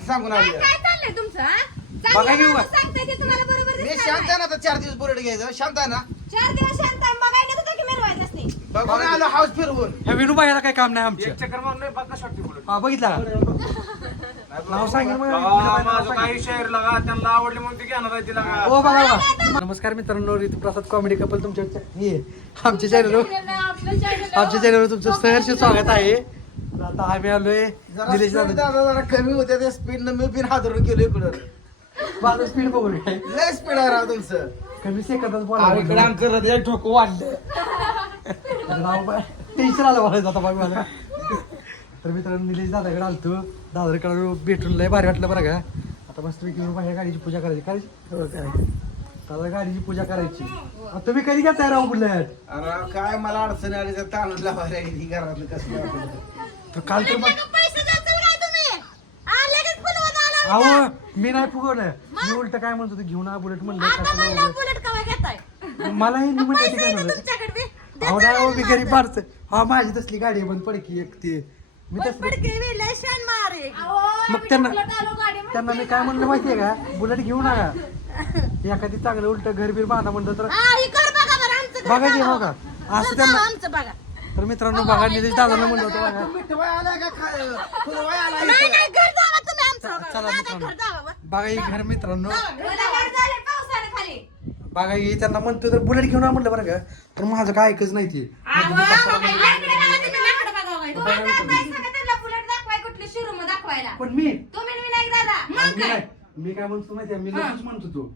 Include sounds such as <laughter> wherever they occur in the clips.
आता सांगून आली. काय काय चाललंय तुमचं हा? बघा चांगलं घेऊ नावं का? सांगताय ते तुम्हाला बरोबर मी दिसणार शांत. आहे ना आता चार दिवस बुलेट घ्यायचं. शांत आहे ना? चार दिवस शांत आहे बघायला होतं की मिरवायचं बघून आलो हाऊस फिरवून. ह्या काय काम नाही आमचं. एक चक्कर मारून नाही बघा बोलत. हा बघितला नाव सांगेल मग. माझं काही. शेअर लागा त्यांना आवडले म्हणून ते घेणार आहे तिला का? ओ बघा बघा. नमस्कार मित्रांनो ऋतू प्रसाद कॉमेडी कपल तुमच्या हे आमच्या चॅनलवर आमच्या चॅनलवर तुमचं सहर्ष स्वागत आहे. आता आम्ही आलोय जरा निलेश speed दादा दादा जरा कमी होत्या त्या स्पीड न मी बिन हादरून गेलो इकडं माझं स्पीड बघून काय लय स्पीड आहे राव तुमचं. कमी सेकंदात अहो, इकडे बोला आमचं हृदय ठोकं वाढलं. नाव टेन्शन आलं मला आता बघ मला तर मित्रांनो निलेश दादाकडे आलतो. दादाकडे भेटून लय भारी वाटलं बरं का. आता मस्त पैकी माझ्या गाडीची पूजा करायची. हो, करायची दादा गाडीची पूजा करायची. आता तुम्ही कधी घेताय राव बुलेट? अरे काय मला अडचण आली तर ताणून लावायला ही घरातलं कसं वाटलं. तर काल तर मग पैसे द्याल काय तुम्ही आ, लगेच बोलवत आला अहो मी नाही फुगवलं मी उलट काय म्हणतो तू घेऊन आ बुलेट म्हणलं आता कशाला म्हणलं उगाच. बुलेट कवा घेताय मला हे पैसे काय आहे ना म्हणलं तुमच्याकडे बी? अहो नाही हो, मी. गरीब माणसं हा माझी तसली गाडी आहे पण पडकी एक ती मी पण तसली पडके बी लय शान मार आहे. मग त्यांना त्यांना मी काय म्हणलं माहितीये का बुलेट घेऊ नका एखादी चांगलं उलट घर बीर बांधा म्हणलं तर हा, हे घर बघा बरं, आमचं घर बघा की. हो का असं घर त्यांना जावं आमचं बघा. तर मित्रांनो बघा निलेश दादाला म्हणलं होतं बघा मिठवाय आलाय का खाय फुलवाय आलाय नाही, इथं? नाही, घर जावं तुम्ही आमचं. चला, मित्रांनो. घर जावं, बरं. बघा ही घर मित्रांनो. बघा ही त्यांना म्हणतो तर बुलेट घेऊन म्हणलं बरं का तर माझं काय ऐकच नाही ते आवं, लाकडं बघा तुम्ही, लाकडं बघा बाई. तुम्हाला काय पाहिजे सांगा त्यांना बुलेट दाखवाय, कुठली showroom दाखवायला. पण मी दादा, मी काय? काय मी काय म्हणतो माहितीये मी लगेच म्हणतो तू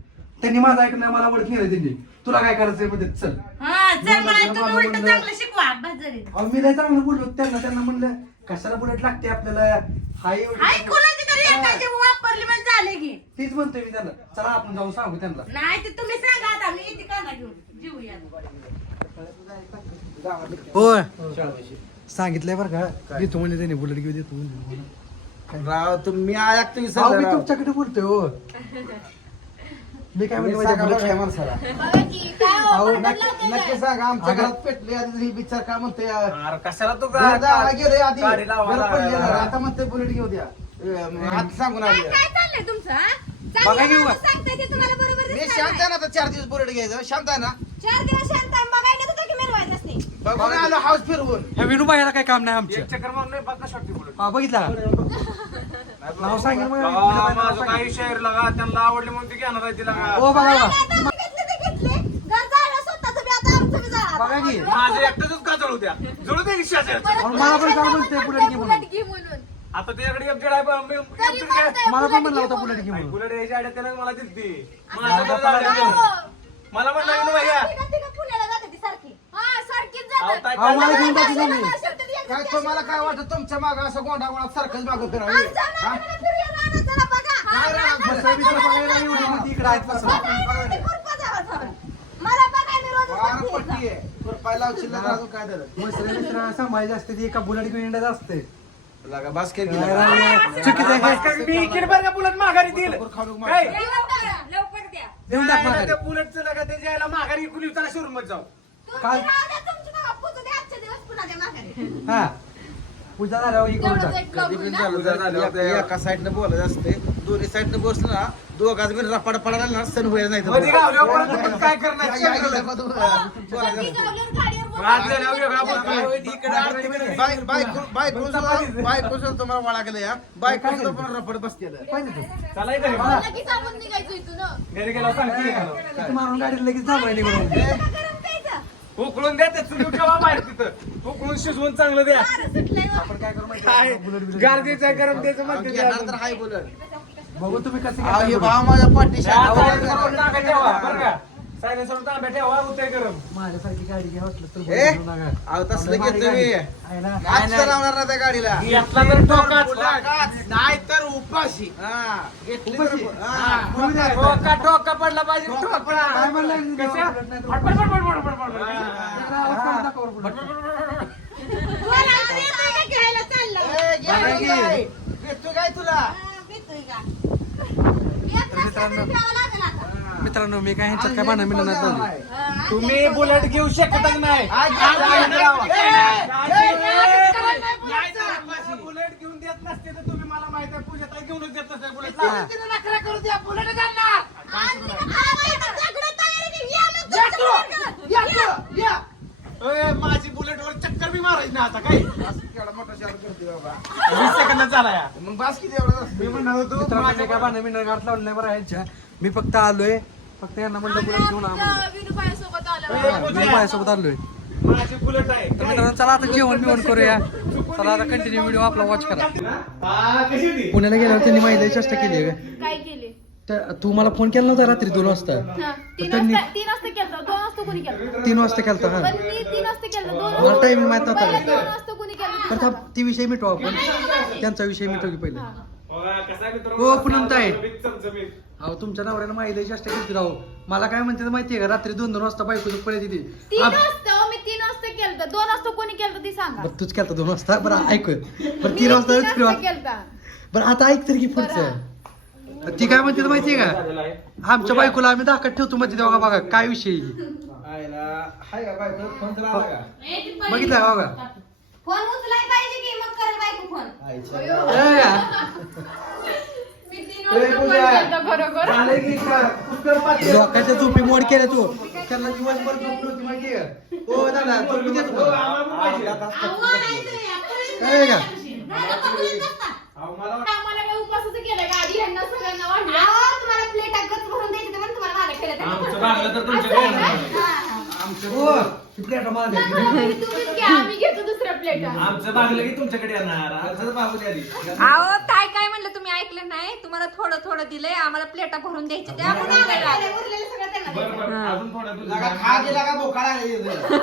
त्यांनी माझं ऐकलं मला आवडत नाही त्यांनी तुला काय करायचंयमध्ये चल हा, मी मला तुम्ही उलटं चांगलं शिकवा. अहो मी चांगलं बोललो त्यांना त्यांना म्हणलं कशाला बुलेट लागते आपल्याला? हाय एवढी- हाय, कोणाची तरी एकाची वापरली म्हणजे झाले की. तीच म्हणतोय मी त्यांना. चला आपण जाऊन सांगू त्यांना. नाही ते तुम्ही सांगा आता मी येते कांदा घेऊन जेऊया. होय. सांगितलंय बरं का? घेतो म्हणे त्यांनी बुलेट घेऊ देतो राव तुम्ही ऐकतो मी अहो, मी. तुमच्याकडे बोलतोय हो. <laughs> मी काय म्हणतो माझ्या माणसाला बघा की, काय हो, अहो, नक्की होतं नक्की काय? सांगा आमच्या घरात पेटले आधी ही बिचार काय म्हणतोय? अं, अरे कशाला तू घर जायला गेलोय आधी. गाडी घर लावायला पडलेलं लागला. आता म्हणतोय बुलेट घेऊ द्या. अं, आता सांगून काय आली. काय चाललंय तुमचं हा? बघा चांगलं घेऊ. का? नावं सांगताय ते तुम्हाला बरोबर मी दिसणार शांत नाही. आहे ना आता चार दिवस बुलेट घ्यायचं. शांत आहे ना? चार दिवस शांत आहे बघायला नाही बघून आलो हाऊस फिरवून. ह्या विनूबाईला काय काम नाही आमचं. एक चक्कर मारून नाही शॉटी हा बघितला. नाव सांगेल मग माझं. काही शेअर लागा त्यांना आवडले म्हणून ते घेणार आहे तिला का ओ बघा बघा. बघा की माझं एकटंच का जळू द्या जळू दे की. अहो, मला पण काल म्हणते बुलेट घे म्हणून आता त्याच्याकडे एफजेड आहे पण मी- तरी काय? मला पण म्हणलं होतं म्हणून. बुलेट घे म्हणून बुलेट यायच्या आड्या त्यानं मला माझं तर झालं. गेलं. मला म्हणलं अहो, विनू भैया तिघं- तिघं पुण्याला जाते ती सारखी. हा, सारखीच अहो, जातात. ताई, अहो, मला काय- घेऊन काय तुम्हाला काय वाटतं? तुमच्या मागं असं गोंडा गोळा सारखंच मागं फिरावं? आमच्या नावानं फिरूया ना, चला बघा. काय रे, हा, बस- बघा, बिसरं बघा, बघायला बघा, नाही बघा. एवढी इकडे आहेत तसं. बघा, मी खुरपा जावा जावा. मला बघाय मी रोजच वार बघते. पट्टी आहे. खुरपाय लावशील ना अजून काय झालं मिस्र मिस्र सांभाळायचे असते ती एका बुलेट घेऊन असते काय काय? बुलेट माघारी काय? त्या बुलेटचं? लगा त्याच्या यायला माघारी इकडून येताना शोरूममध्ये जाऊ. तुमची काल- राहू द्या, तुमची नका पोचू द्या, आजचे दिवस पुन्हा द्या माघारी. हा पूजा झाल्यावर टाक. होईल? एका- साईडनं बोलायचं असते दोन्ही साईडनं बसलं ना दोघाच बिन रपाड पडायला ना सण व्हायला नाही. मध्ये पण काय करणार. रात झाल्यावर वेगळा बोलतोय. इकडे आरती. बाय- तुम्हाला वळा गेलं या बायको सुद्धा पण रपड बसतेलं पाहिजे तू चला हं. घरी गेला सांगते किती मारून गाडी लगेच निघून प्यायचं? उकळून द्या त्याचं ठेवा बाहेर तिथं उकळून शिजवून चांगलं द्या. आपण काय करू माहिती काय आहे? बुलेट बिलेट गार द्यायचं गरम द्यायचं म्हणते ते घेणार अजून. तर हाय बघू तुम्ही कसं हे भाव माझ्या पाठीशी त्या तांब्या ठेवा, बरं का? सायलेन्सरवर तांब्या ठेवा, होतंय गरम. माझ्यासारखी गाडी घ्या वाटलं तर नका. अहो, तसलं घेतो मी. गाडी आहे ना आज लावणार ना त्या गाडीला घेतला तर टोकाच. नाही तर उपाशी हा घेतली तर उपाशी? हा. बोलू द्या. टोका टोका पडला पाहिजे टोका टोका. काय म्हणलं? कशा? बुलेट नाही तर- पड, पड, पड, पड, पड, पड, पड. जरा आवाज कमी दाखवा बरं बुलेट. तुम्हाला आता येतंय का घ्यायला चाललं? ए, घे, बघा की. काय? घेतो काय तुला हा, भेटतोय का? येत नसलं मित्रांनो. मित्रांनो मी काय ह्यांच्यात काय भांडण मिळणार तुम्ही बुलेट घेऊ शकतच नाही आज आज आज घेणार आहोत. ए, ए, नाही, ए, नाही, नाही, नाही, बुलेट घेऊन देत नसते तर तुम्ही मला माहीत आहे पूजा ताई घेऊनच देत नसते तिने नखरा करू द्या बुलेट जाणार या या तू, या तू, या. ए, माझी बुलेटवर चक्कर बी मारायची ना आता काय असं केवढा मोठा शाल करते बाबा. वीस सेकंदात झाला या. मग बास किती एवढा मी म्हणणार होतो मित्रांनो, माझ्या मी काय भांडण बिंडण गाठ लावलं नाही बरं ह्यांच्या मी फक्त आलोय. फक्त यांना म्हणलं बुलेट घेऊन आलोय. माझी बुलेट आहे. तर मित्रांनो चला आता जेवण बिवण करूया. चला आता कंटिन्यू व्हिडिओ आपला वॉच करा. हा, कशी होती? पुण्याला गेल्यावर त्यांनी महिला चेष्टा केली काय केले? तर तू मला फोन केला नव्हता रात्री दोन वाजता. हा, तीन त्यांनी- वाजता तीन वाजता केलं दोन वाजता कोणी केलं तीन वाजता केलता हा. पण मी तीन वाजता केलं दोन मला वाजता timing माहीत नव्हता. तर. ती विषय मिटवा आपण त्यांचा विषय मिटवू की पहिले हा. बघा, कसा आहे मित्रांनो? हो, पूनमताई. चमचमीत, चमचमीत. अहो तुमच्या नवऱ्यानं महिला चेष्टा केली राहू मला काय म्हणते माहितीये का रात्री दोन दोन वाजता बायको तीन वाजता हो, मी तीन वाजता केलं दोन वाजता कोणी केलं ते सांगा बरं तूच केलता दोन वाजता बरं ऐक बरं तीन वाजता बरं आता ऐक तरी की पुढचं ती काय म्हणते माहितीये का. आमच्या बायकोला आम्ही दाखत ठेवतो मध्ये तेव्हा बघा काय विषय आहे. आयला हाय का बायको फोन तर आला का बघितलं का बघा फोन उचलाय पाहिजे की मग करेल बायको फोन? मी तीन फोन. केलता बरोबर. लोकांच्या झोपी मोड केल्या तू. त्यांना दिवसभर झोप नव्हती माहितीये का हो दादा झोपू देत हो, आम्हाला पण पाहिजे. काय का? अहो, मला वाटलं- आम्हाला काय उपासाचं केलं का? आधी ह्यांना सगळ्यांना वाढलं. तुम्हाला प्लेट अगत भरून द्यायची म्हणून तुम्हाला माझ्या केलं आमचं भागलं तर तुमच्या काय येणार? हो. ती प्लेट मला आम्ही घेतो दुसऱ्या प्लेट आमचं भागलं की तुमच्याकडे येणार. आमचं भागू द्या आधी. अहो काय काय म्हणलं तुम्ही ऐकलं नाही? तुम्हाला थोडं थोडं दिलंय. आम्हाला प्लेटा भरून द्यायचे ते आपण आणायला. बरं, बरं, अजून थोडं दूध लागा खा गेला का बोकाळा आहे इथं?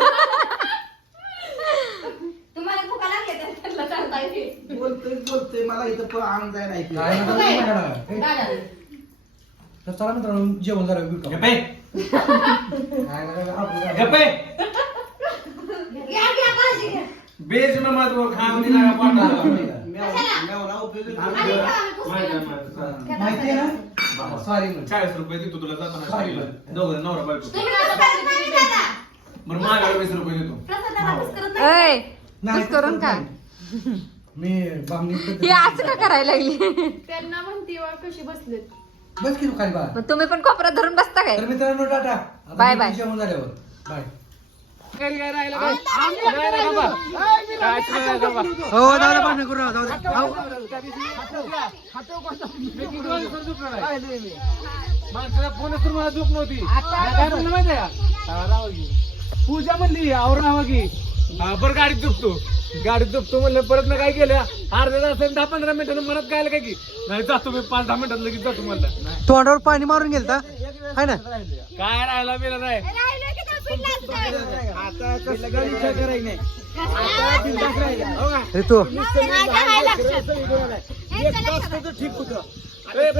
तुम्हाला भुका लागले तर त्यांना चालता येते. बोलतोय बोलतोय. मला इथं पण आनंद नाही दादा. तर चला मित्रांनो जेवण जरा भेटू गप्प. आहे. काय? गप्प आहे. घ्या, घ्या, काळजी घ्या. बेज में मत वो खा नका पाठाला. मेवणा- मेवणा उपयोगी आणि नाही. इथं आम्ही पुस्तकं माहिती आहे, घेतो. माहिती आहे. माहितीये ना सॉरी म्हण. चाळीस रुपये देतो तुला जाताना शाळेला. दोघं नवरा बायको. तुम्ही कसं करत नाही दादा? बरं माझ्याकडे वीस रुपये देतो. कसं दादा कसं करत नाही? ऐ नाही, खुश करून का मी बामणी <laughs> हे आज का करायला लागली? त्यांना म्हणती वा कशी बसलेत. बस की तू खाली बा. मग तुम्ही पण कोपऱ्यात धरून बसता काय? तर मित्रांनो टाटा. आता मी झाल्यावर. बाय. हो दादा पाणी करू नका, जाऊ दे. हो. माणसाला फोन करून मला झोप नव्हती. काय म्हणलं माहिती आहे? पूजा म्हणली हा, बरं गाडीत झोपतो. गाडीत झोपतो म्हणलं परत ना काय केलं? अर्ध्या तास दहा पंधरा मिनिटानं मनात काय काय की? नाही जातो मी पाच दहा मिनिटात लगेच जातो म्हणलं. तोंडावर पाणी मारून गेलता? हाय ना? काय राहिला बिला नाही. की. आता कसं करायचं. ठीक होतं. आहे?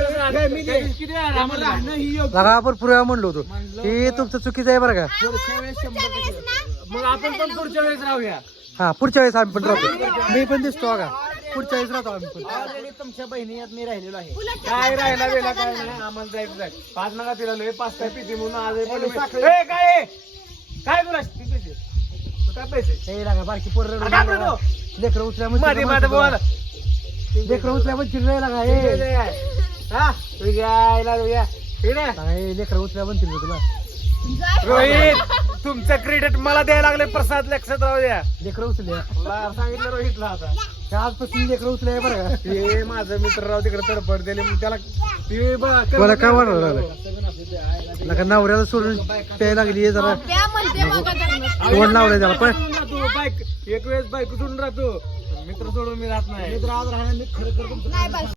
राहणं ही योग्य आपण पूर्वी म्हणलो होतो. हे तुमचं चुकीचं आहे बरं का? पुढच्या वेळेस शंभर मग आपण पण पुढच्या वेळेस राहूया. हा पुढच्या वेळेस आम्ही पण राहतो मी पण दिसतो बघा पुढच्या वेळेस राहतो आम्ही पण. तुमच्या बहिणीयात मी राहिलेलो आहे. काय राहिला वेळा काय. नाही. आम्हाला जायचं जाय. पाच नका तिला लय पाच काय पिते म्हणून आज ए काय आहे? काय तुला पैसे तू काय पैसे? हे लागा बारकी पोर काय? लेकर उचल्या मध्ये मध्ये बोल. लेकर उचल्या पण लागा ए. हा तू यायला या इकडे. लागा, ए, लेकर उचल्या चिडले तुला. रोहित <laughs> तुमचं क्रेडिट मला द्यायला लागले प्रसाद लक्षात राहू द्या. लेकर उचले मला सांगितलं रोहितला आता. आजपासून लेकर उचले बरं का? ते माझं मित्र राव तिकडे तडपड दिले मग त्याला ते बघ मला काय वाटलं लागलं नका नवऱ्याला सोडून प्यायला लागली हे जरा त्या म्हणते बघा त्यांना. तोंड लावलंय त्याला पण बाईक एक वेळेस बाईक सोडून राहतो. मित्र सोडून मी राहत नाही. मित्र आज राहणं मी खरं खरं तुमचं नाही बाई.